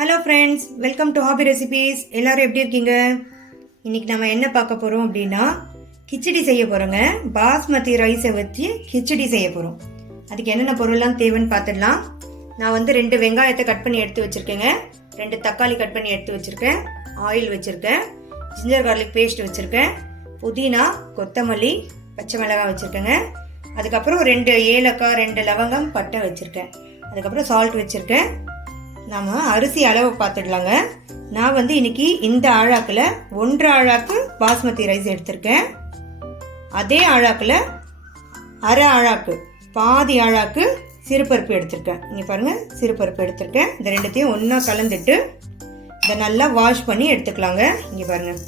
Hello friends, welcome to hobby recipes. எல்லாரும் எப்படி இருக்கீங்க? இன்னைக்கு நம்ம என்ன பார்க்க போகிறோம் அப்படின்னா கிச்சடி செய்ய போகிறோங்க. பாஸ்மதி ரைஸை வச்சு கிச்சடி செய்ய போகிறோம். அதுக்கு என்னென்ன பொருள்லாம் தேவைன்னு பார்த்துடலாம். நான் வந்து 2 வெங்காயத்தை கட் பண்ணி எடுத்து வச்சுருக்கேங்க, 2 தக்காளி கட் பண்ணி எடுத்து வச்சுருக்கேன், ஆயில் வச்சுருக்கேன், ஜிஞ்சர் கார்லிக் பேஸ்ட் வச்சுருக்கேன், புதினா, கொத்தமல்லி, பச்சை மிளகாய் வச்சுருக்கேங்க. அதுக்கப்புறம் 2 ஏலக்காய், 2 லவங்கம், பட்டை வச்சுருக்கேன். அதுக்கப்புறம் சால்ட் வச்சுருக்கேன். நாம் அரிசி அளவு பார்த்துடலாங்க. நான் வந்து இன்னைக்கு இந்த ஆழாக்கில் 1 ஆழாக்கு பாஸ்மதி ரைஸ் எடுத்திருக்கேன். அதே ஆழாக்கில் அரை ஆழாக்கு, பாதி ஆழாக்கு சிறுபருப்பு எடுத்திருக்கேன். இங்கே பாருங்கள், சிறுபருப்பு எடுத்திருக்கேன். இந்த ரெண்டுத்தையும் ஒன்றா கலந்துட்டு இதை நல்லா வாஷ் பண்ணி எடுத்துக்கலாங்க. இங்கே பாருங்கள்,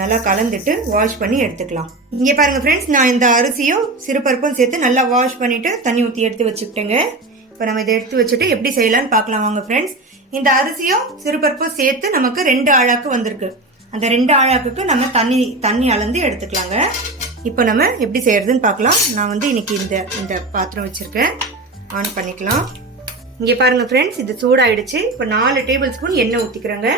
நல்லா கலந்துட்டு வாஷ் பண்ணி எடுத்துக்கலாம். இங்கே பாருங்கள் ஃப்ரெண்ட்ஸ், நான் இந்த அரிசியும் சிறுபருப்பும் சேர்த்து நல்லா வாஷ் பண்ணிவிட்டு தண்ணி ஊற்றி எடுத்து வச்சுக்கிட்டேங்க. இப்போ நம்ம இதை எடுத்து வச்சுட்டு எப்படி செய்யலான்னு பார்க்கலாம் வாங்க ஃப்ரெண்ட்ஸ். இந்த அரிசியும் சிறுபருப்பும் சேர்த்து நமக்கு 2 ஆழாக்கு வந்திருக்கு. அந்த 2 ஆழாக்குக்கு நம்ம தண்ணி அளந்து எடுத்துக்கலாங்க. இப்போ நம்ம எப்படி செய்யறதுன்னு பார்க்கலாம். நான் வந்து இன்னைக்கு இந்த பாத்திரம் வச்சுருக்கேன், ஆன் பண்ணிக்கலாம். இங்கே பாருங்க ஃப்ரெண்ட்ஸ், இது சூடாயிடுச்சு. இப்போ 4 டேபிள் ஸ்பூன் எண்ணெய் ஊற்றிக்கிறேங்க.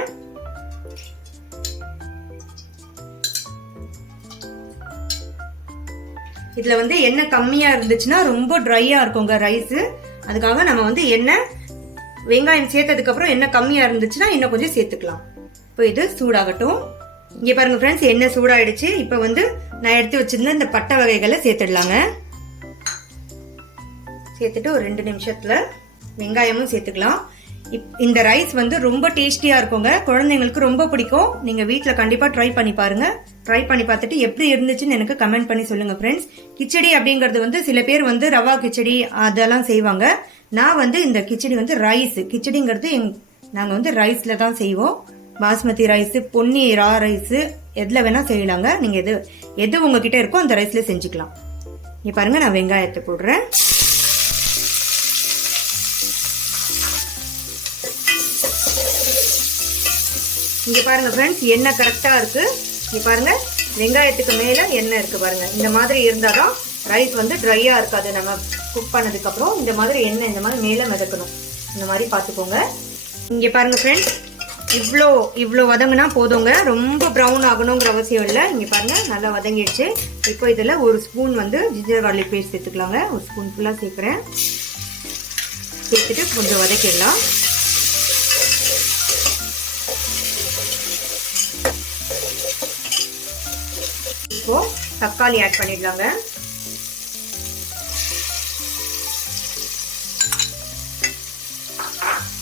இதில் வந்து எண்ணெய் கம்மியாக இருந்துச்சுன்னா ரொம்ப ட்ரையாக இருக்குங்க ரைஸு. அதுக்காக நம்ம வந்து எண்ணெய் வெங்காயம் சேர்த்ததுக்கப்புறம் எண்ணெய் கம்மியாக இருந்துச்சுன்னா இன்னும் கொஞ்சம் சேர்த்துக்கலாம். இப்போ இது சூடாகட்டும். இங்கே பாருங்கள் ஃப்ரெண்ட்ஸ், எண்ணெய் சூடாயிடுச்சு. இப்போ வந்து நான் எடுத்து வச்சிருந்த இந்த பட்டை வகைகளை சேர்த்துடலாங்க. சேர்த்துட்டு ஒரு 2 நிமிஷத்தில் வெங்காயமும் சேர்த்துக்கலாம். இந்த ரைஸ் வந்து ரொம்ப டேஸ்டியாக இருக்குங்க, குழந்தைங்களுக்கு ரொம்ப பிடிக்கும். நீங்கள் வீட்டில் கண்டிப்பாக ட்ரை பண்ணி பாருங்கள். ட்ரை பண்ணி பார்த்துட்டு எப்படி இருந்துச்சுன்னு எனக்கு கமெண்ட் பண்ணி சொல்லுங்கள் ஃப்ரெண்ட்ஸ். கிச்சடி அப்படிங்கிறது வந்து சில பேர் வந்து ரவா கிச்சடி அதெல்லாம் செய்வாங்க. நான் வந்து இந்த கிச்சடி வந்து ரைஸ் கிச்சடிங்கிறது நாங்கள் வந்து ரைஸில் தான் செய்வோம். பாஸ்மதி ரைஸு, பொன்னி ரா ரைஸு, எதில் வேணால் செய்யலாங்க. நீங்கள் எது உங்ககிட்ட இருக்கோ அந்த ரைஸில் செஞ்சுக்கலாம். இங்கே பாருங்கள், நான் வெங்காயத்தை போடுறேன். இங்கே பாருங்கள் ஃப்ரெண்ட்ஸ், எண்ணெய் கரெக்டாக இருக்குது. இங்கே பாருங்கள், வெங்காயத்துக்கு மேலே எண்ணெய் இருக்குது பாருங்கள். இந்த மாதிரி இருந்தால் தான் ரைஸ் வந்து ட்ரையாக இருக்காது. நம்ம குக் பண்ணதுக்கப்புறம் இந்த மாதிரி எண்ணெய் இந்த மாதிரி மேலே மிதக்கணும். இந்த மாதிரி பார்த்துக்கோங்க. இங்கே பாருங்கள் ஃப்ரெண்ட்ஸ், இவ்வளோ வதங்கினா போதுங்க, ரொம்ப ப்ரௌன் ஆகணுங்கிற அவசியம் இல்லை. இங்கே பாருங்கள், நல்லா வதங்கிடுச்சு. இப்போ இதில் 1 ஸ்பூன் வந்து ஜிஞ்சர் கார்லிக் பேஸ்ட் சேர்த்துக்கலாங்க. 1 ஸ்பூன் ஃபுல்லாக சேர்க்குறேன். சேர்த்துட்டு கொஞ்சம் வதக்கிடலாம். இப்போ தக்காளி ஆட் பண்ணிடலாங்க.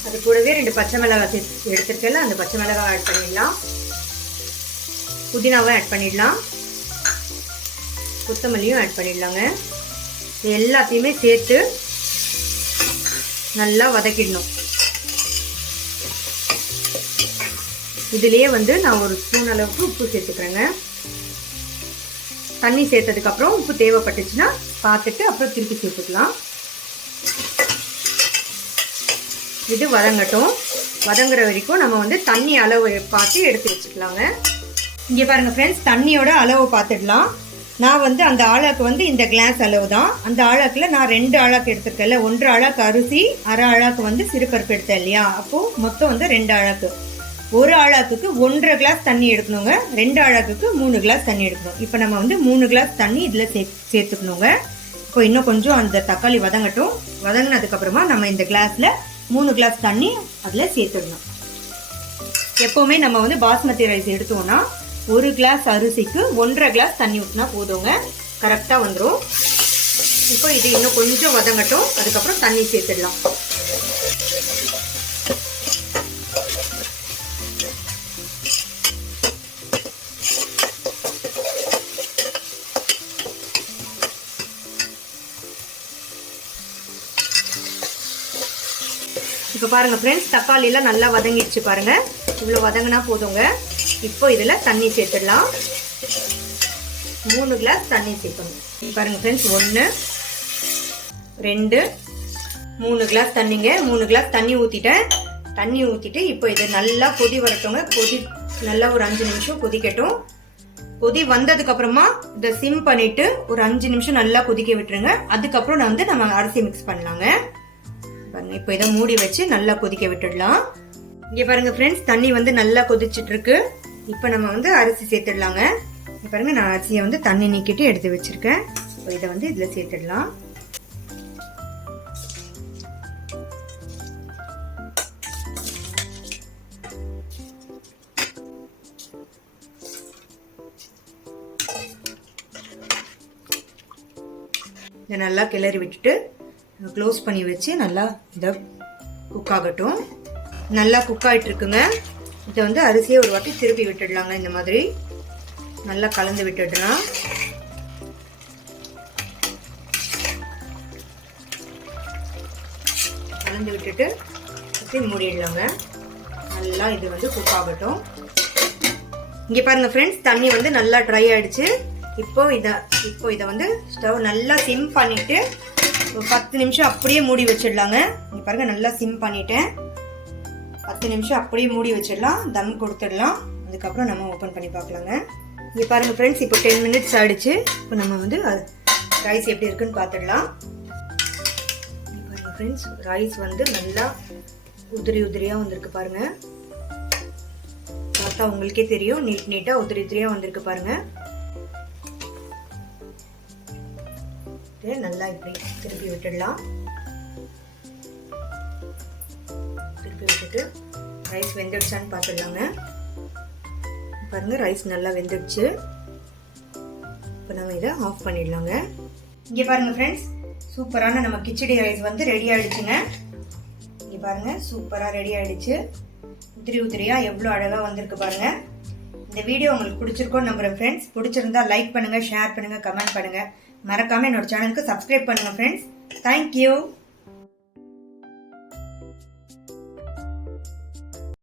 அது கூடவே 2 பச்சை மிளகாய் எடுத்துருக்கல, அந்த பச்சை மிளகாய் ஆட் பண்ணிடலாம். புதினாவை ஆட் பண்ணிடலாம். கொத்தமல்லியும் ஆட் பண்ணிடலாங்க. இது எல்லாத்தையுமே சேர்த்து நல்லா வதக்கிடணும். இதுலேயே வந்து நான் 1 ஸ்பூன் அளவுக்கு உப்பு சேர்த்துக்கிறேங்க. தண்ணி சேர்த்ததுக்கப்புறம் உப்பு தேவைப்பட்டுச்சுன்னா பார்த்துட்டு அப்புறம் திருப்பி சேர்த்துக்கலாம். இது வதங்கட்டும். வதங்குற வரைக்கும் நம்ம வந்து தண்ணி அளவு பார்த்து எடுத்து வச்சுக்கலாங்க. இங்கே பாருங்கள் ஃப்ரெண்ட்ஸ், தண்ணியோட அளவு பார்த்துடலாம். நான் வந்து அந்த ஆழாக்கு வந்து இந்த கிளாஸ் அளவு தான். அந்த ஆழாக்கில் நான் 2 ஆழாக்கு எடுத்துருக்கேன்ல, 1 ஆழாக்கு அரிசி, அரை ஆழாக்கு வந்து சிறுபருப்பு எடுத்தேன் இல்லையா. அப்போது மொத்தம் வந்து 2 ஆழாக்கு. 1 ஆழாக்குக்கு 1.5 கிளாஸ் தண்ணி எடுக்கணுங்க. 2 ஆழாக்குக்கு 3 கிளாஸ் தண்ணி எடுக்கணும். இப்போ நம்ம வந்து 3 கிளாஸ் தண்ணி இதில் சேர்த்துக்கணுங்க. இப்போ இன்னும் கொஞ்சம் அந்த தக்காளி வதங்கட்டும். வதங்கினதுக்கப்புறமா நம்ம இந்த கிளாஸில் 3 கிளாஸ் தண்ணி அதில் சேர்த்துடணும். எப்போவுமே நம்ம வந்து பாஸ்மதி ரைஸ் எடுத்தோம்னா 1 கிளாஸ் அரிசிக்கு 1.5 கிளாஸ் தண்ணி ஊற்றினா போதுங்க, கரெக்டாக வந்துடும். இப்போ இது இன்னும் கொஞ்சம் வதங்கட்டும், அதுக்கப்புறம் தண்ணி சேர்த்துடலாம். இப்போ பாருங்கள் ஃப்ரெண்ட்ஸ், தக்காளியெல்லாம் நல்லா வதங்கிடுச்சு பாருங்கள். இவ்வளோ வதங்கினா போதுங்க. இப்போ இதில் தண்ணி சேர்த்துடலாம். 3 கிளாஸ் தண்ணி சேர்க்கணும். பாருங்கள் ஃப்ரெண்ட்ஸ், 1 2 3 கிளாஸ் தண்ணிங்க. 3 கிளாஸ் தண்ணி ஊற்றிட்டேன். தண்ணி ஊற்றிட்டு இப்போ இதை நல்லா கொதி வரட்டுங்க. நல்லா ஒரு 5 நிமிஷம் கொதிக்கட்டும். கொதி வந்ததுக்கப்புறமா இதை சிம் பண்ணிவிட்டு ஒரு 5 நிமிஷம் நல்லா கொதிக்க விட்டுருங்க. அதுக்கப்புறம் நம்ம அரிசி மிக்ஸ் பண்ணலாங்க. பாருங்க, இப்போ இதை மூடி வச்சு நல்லா கொதிக்க விட்டுடலாம். இங்கே பாருங்க ஃப்ரெண்ட்ஸ், தண்ணி வந்து நல்லா கொதிச்சுட்டு இருக்கு. இப்போ நம்ம வந்து அரிசி சேர்த்துடலாங்க. இங்கே பாருங்க, நான் அரிசியை வந்து தண்ணி நீக்கிட்டு எடுத்து வச்சிருக்கேன். இதை வந்து இதில் சேர்த்துடலாம். இதை நல்லா கிளறி விட்டுட்டு க்ளோஸ் பண்ணி வச்சு நல்லா இதை குக் ஆகட்டும். நல்லா குக் ஆகிட்டு இருக்குங்க. இதை வந்து அரிசியை ஒரு வாட்டி திருப்பி விட்டுடலாங்க. இந்த மாதிரி நல்லா கலந்து விட்டுடலாம். கலந்து விட்டுட்டு இப்படி மூடிடலாங்க. நல்லா இது வந்து குக் ஆகட்டும். இங்கே பாருங்க ஃப்ரெண்ட்ஸ், தண்ணி வந்து நல்லா ட்ரை ஆயிடுச்சு. இப்போ இதை வந்து ஸ்டவ் நல்லா சிம் பண்ணிட்டு ஒரு 10 நிமிஷம் அப்படியே மூடி வச்சிடலாங்க. இங்கே பாருங்க, நல்லா சிம் பண்ணிட்டேன். 10 நிமிஷம் அப்படியே மூடி வச்சிடலாம், தம் கொடுத்துடலாம். அதுக்கப்புறம் நம்ம ஓப்பன் பண்ணி பார்க்கலாங்க. இங்கே பாருங்க ஃப்ரெண்ட்ஸ், இப்போ 10 மினிட்ஸ் ஆயிடுச்சு. இப்போ நம்ம வந்து ரைஸ் எப்படி இருக்குன்னு பார்த்துடலாம். பாருங்க ஃப்ரெண்ட்ஸ், ரைஸ் வந்து நல்லா உதிரி உதிரியாக வந்திருக்கு பாருங்க. பார்த்தா உங்களுக்கே தெரியும், நீட்டாக உதிரி உதிரியாக வந்திருக்கு பாருங்க. நல்லா இப்படி திருப்பி விட்டுடலாம். திருப்பி விட்டுட்டு ரைஸ் வெந்துடுச்சான்னு பார்த்துடலாங்க. பாருங்க, ரைஸ் நல்லா வெந்துடுச்சு. இப்போ நம்ம இதை ஆஃப் பண்ணிடலாங்க. இங்கே பாருங்க ஃப்ரெண்ட்ஸ், சூப்பரான நம்ம கிச்சடி ரைஸ் வந்து ரெடி ஆயிடுச்சுங்க. இங்கே பாருங்க, சூப்பராக ரெடி ஆயிடுச்சு. உதிரி உதிரியா எவ்வளோ அழகாக வந்திருக்கு பாருங்க. இந்த வீடியோ உங்களுக்கு பிடிச்சிருக்கோன்னு நம்புறேன் ஃப்ரெண்ட்ஸ். பிடிச்சிருந்தா லைக் பண்ணுங்க, ஷேர் பண்ணுங்க, கமெண்ட் பண்ணுங்க. மறக்காம என்னோட சேனலுக்கு சப்ஸ்கிரைப் பண்ணுங்க ஃப்ரெண்ட்ஸ். தேங்க்யூ.